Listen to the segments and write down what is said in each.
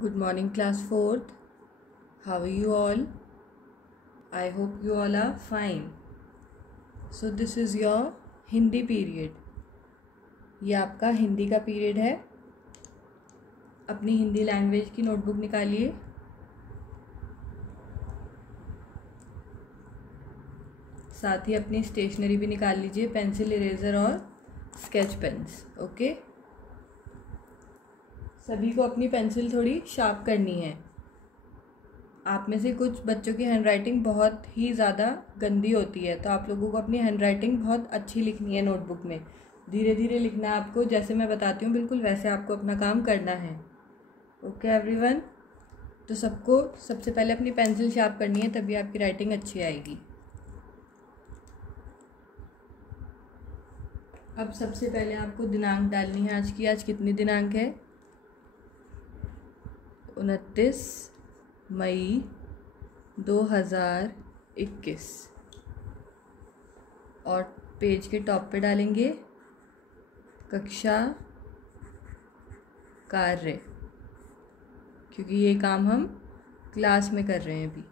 Good morning, class 4th. How are you all? I hope you all are fine. So this is your Hindi period. ये आपका हिंदी का period है. अपनी Hindi language की notebook निकालिए. साथ ही अपनी स्टेशनरी भी निकाल लीजिए, पेंसिल, इरेज़र और स्केच पेन्स. ओके. सभी को अपनी पेंसिल थोड़ी शार्प करनी है. आप में से कुछ बच्चों की हैंडराइटिंग बहुत ही ज़्यादा गंदी होती है, तो आप लोगों को अपनी हैंडराइटिंग बहुत अच्छी लिखनी है नोटबुक में. धीरे धीरे लिखना है आपको, जैसे मैं बताती हूँ बिल्कुल वैसे आपको अपना काम करना है. Okay everyone. तो सबको सबसे पहले अपनी पेंसिल शार्प करनी है, तभी आपकी राइटिंग अच्छी आएगी. अब सबसे पहले आपको दिनांक डालनी है आज की. आज कितनी दिनांक है? 29 मई 2021. और पेज के टॉप पे डालेंगे कक्षा कार्य, क्योंकि ये काम हम क्लास में कर रहे हैं अभी.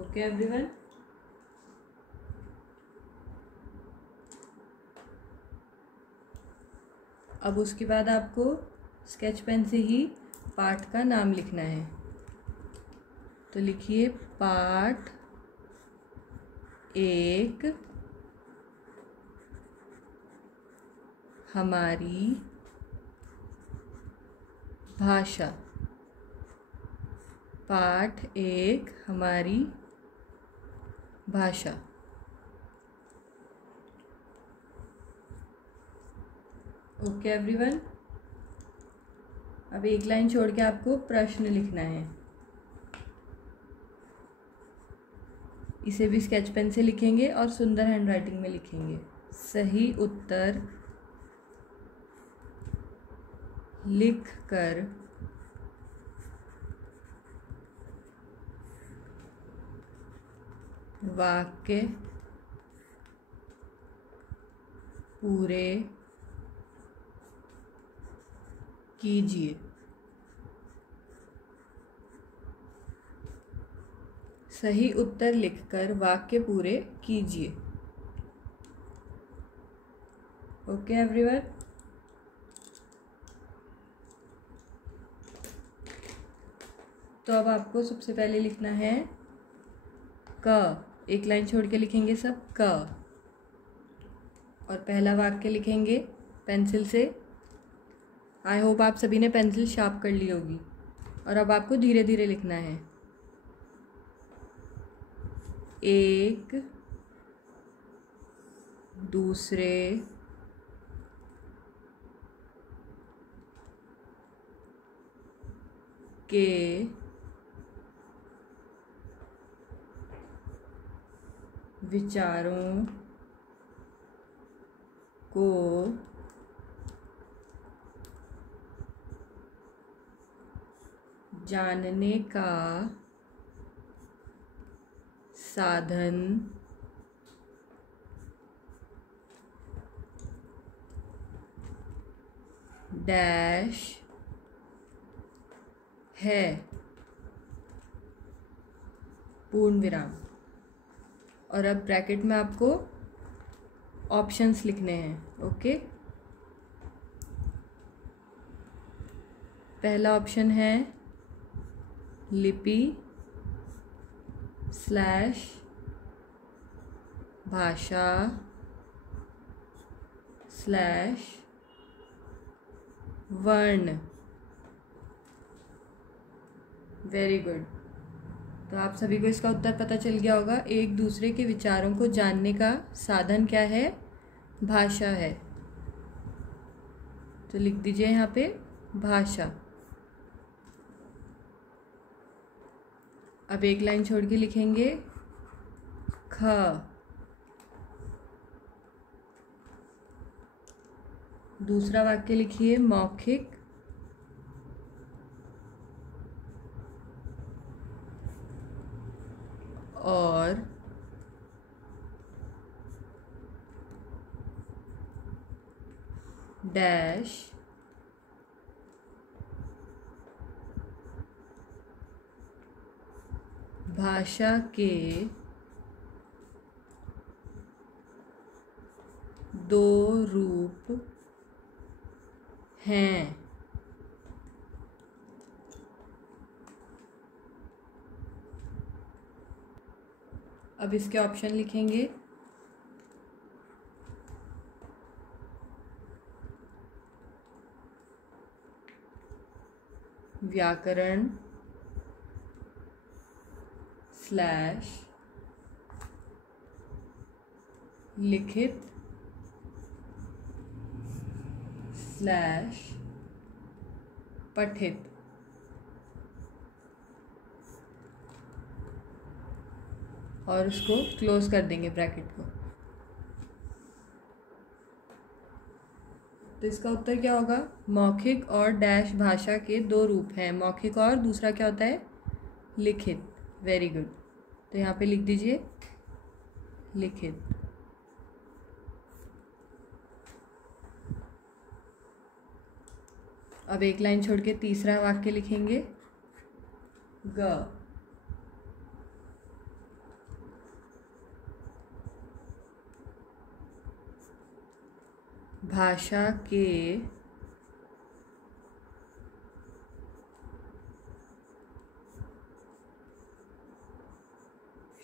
Okay everyone. अब उसके बाद आपको स्केच पेन से ही पाठ का नाम लिखना है. तो लिखिए पाठ 1 हमारी भाषा. पाठ 1 हमारी भाषा. Okay everyone. अब एक लाइन छोड़ के आपको प्रश्न लिखना है. इसे भी स्केच पेन से लिखेंगे और सुंदर हैंडराइटिंग में लिखेंगे. सही उत्तर लिखकर वाक्य पूरे कीजिए. सही उत्तर लिखकर वाक्य पूरे कीजिए. Okay everyone. तो अब आपको सबसे पहले लिखना है क. एक लाइन छोड़ के लिखेंगे सब क. और पहला वाक्य लिखेंगे पेंसिल से. आई होप आप सभी ने पेंसिल शार्प कर ली होगी. और अब आपको धीरे धीरे लिखना है. एक दूसरे के विचारों को जानने का साधन डैश है. पूर्ण विराम. और अब ब्रैकेट में आपको ऑप्शंस लिखने हैं. ओके. पहला ऑप्शन है लिपि / भाषा / वर्ण. Very good. तो आप सभी को इसका उत्तर पता चल गया होगा. एक दूसरे के विचारों को जानने का साधन क्या है? भाषा है. तो लिख दीजिए यहाँ पे भाषा. अब एक लाइन छोड़ के लिखेंगे ख. दूसरा वाक्य लिखिए मौखिक और डैश भाषा के दो रूप हैं। अब इसके ऑप्शन लिखेंगे। व्याकरण स्लैश लिखित स्लैश पठित। और उसको क्लोज कर देंगे ब्रैकेट को। तो इसका उत्तर क्या होगा? मौखिक और डैश भाषा के दो रूप हैं। मौखिक और दूसरा क्या होता है? लिखित। Very good. तो यहाँ पे लिख दीजिए लिखित। अब एक लाइन छोड़ के तीसरा वाक्य लिखेंगे। ग भाषा के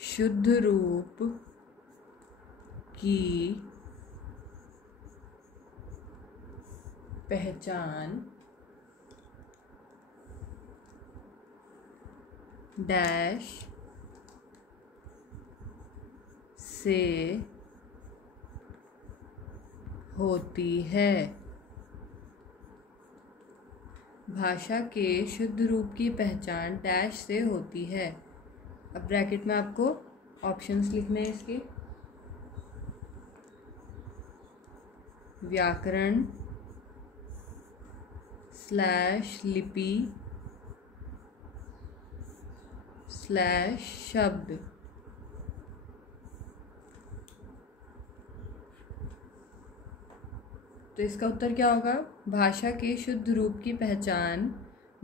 शुद्ध रूप की पहचान डैश से होती है। भाषा के शुद्ध रूप की पहचान डैश से होती है। अब ब्रैकेट में आपको ऑप्शंस लिखने हैं इसके। व्याकरण स्लैश लिपि स्लैश शब्द। तो इसका उत्तर क्या होगा? भाषा के शुद्ध रूप की पहचान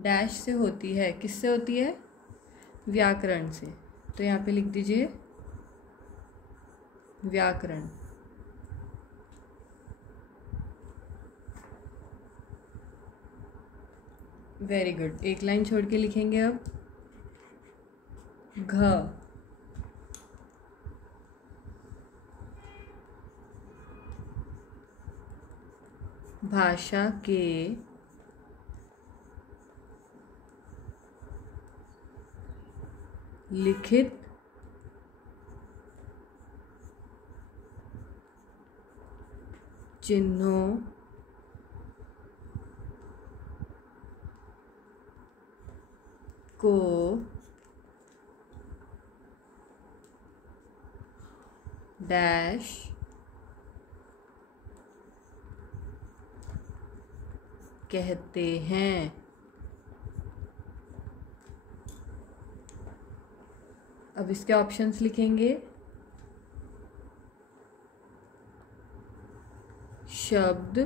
डैश से होती है। किससे होती है? व्याकरण से। तो यहाँ पे लिख दीजिए व्याकरण। Very good. एक लाइन छोड़ के लिखेंगे अब। घ भाषा के लिखित चिन्हों को डैश कहते हैं। अब इसके ऑप्शंस लिखेंगे। शब्द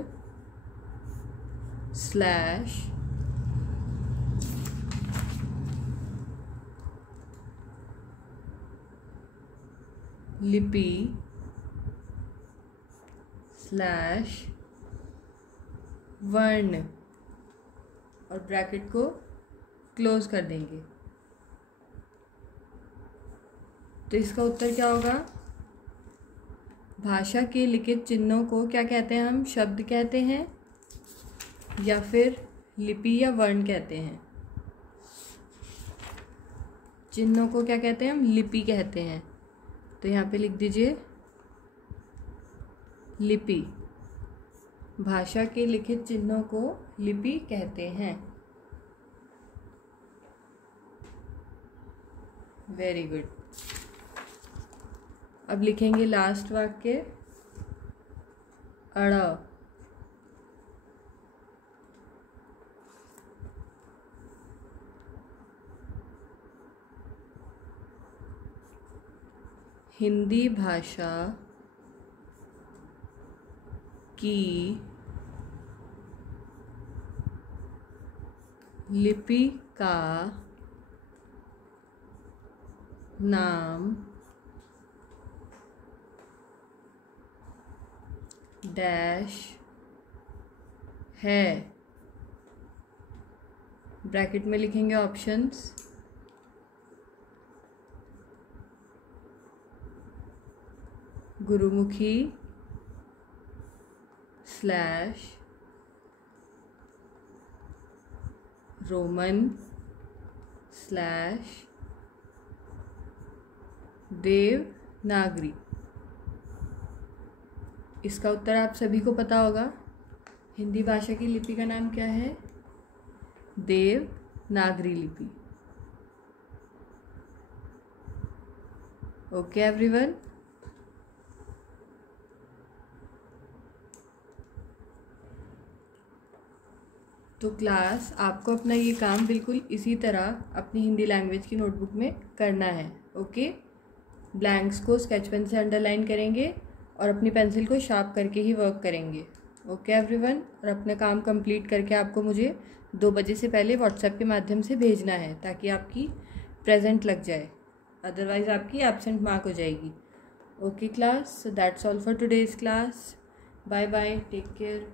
स्लैश लिपि स्लैश वर्ण। और ब्रैकेट को क्लोज कर देंगे। तो इसका उत्तर क्या होगा? भाषा के लिखित चिन्हों को क्या कहते हैं हम? शब्द कहते हैं या फिर लिपि या वर्ण कहते हैं। चिन्हों को क्या कहते हैं हम? लिपि कहते हैं। तो यहाँ पे लिख दीजिए लिपि। भाषा के लिखित चिन्हों को लिपि कहते हैं। Very good. अब लिखेंगे लास्ट वाक्य। अड़ हिंदी भाषा की लिपि का नाम डैश है। ब्रैकेट में लिखेंगे options. Gurmukhi slash Roman slash Devanagari. इसका उत्तर आप सभी को पता होगा। हिंदी भाषा की लिपि का नाम क्या है? देवनागरी लिपि। Okay everyone. तो क्लास, आपको अपना ये काम बिल्कुल इसी तरह अपनी हिंदी लैंग्वेज की नोटबुक में करना है। ओके, ब्लैंक्स को स्केच पेन से अंडरलाइन करेंगे और अपनी पेंसिल को शार्प करके ही वर्क करेंगे। ओके एवरीवन, और अपना काम कंप्लीट करके आपको मुझे 2 बजे से पहले व्हाट्सएप के माध्यम से भेजना है, ताकि आपकी प्रेजेंट लग जाए, अदरवाइज़ आपकी एब्सेंट मार्क हो जाएगी। Okay class, so that's all for today's class. Bye bye, take care.